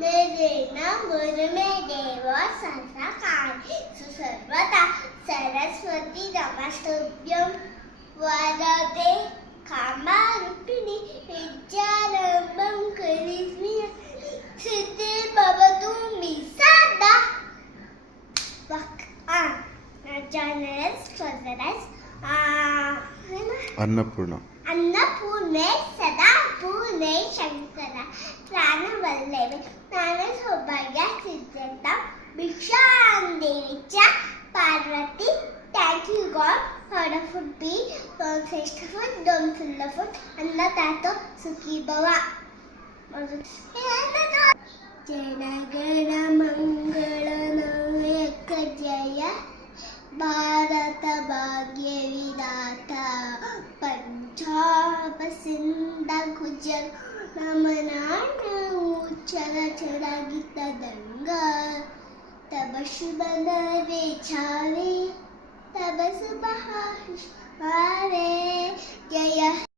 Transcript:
नरेण मुर्मे देव सदाकाले सुसर्वदा सरस्वती नमस्तुभ्यं वरदे कामरूपिणि विद्यारम्भं करिष्ये सिद्धिर्भवतु मे सदा. अन्नपूर्णे सदा पूर्णे शंकर प्राणवल्लभे ज्ञान सौभाग्य सिद्ध्यर्थ भिक्षां देवीच्या Parvati. Thank you God for the food be don't taste food don't fill the food अन्नदातो सुखी भव. जनगण मंगल नायक जय भारत भाग्य विधाता पंजाब सिंध गुजरात नमनान उच्चर चढ़ागित दंगा तब शुभ नवे छावे तब सुबह जय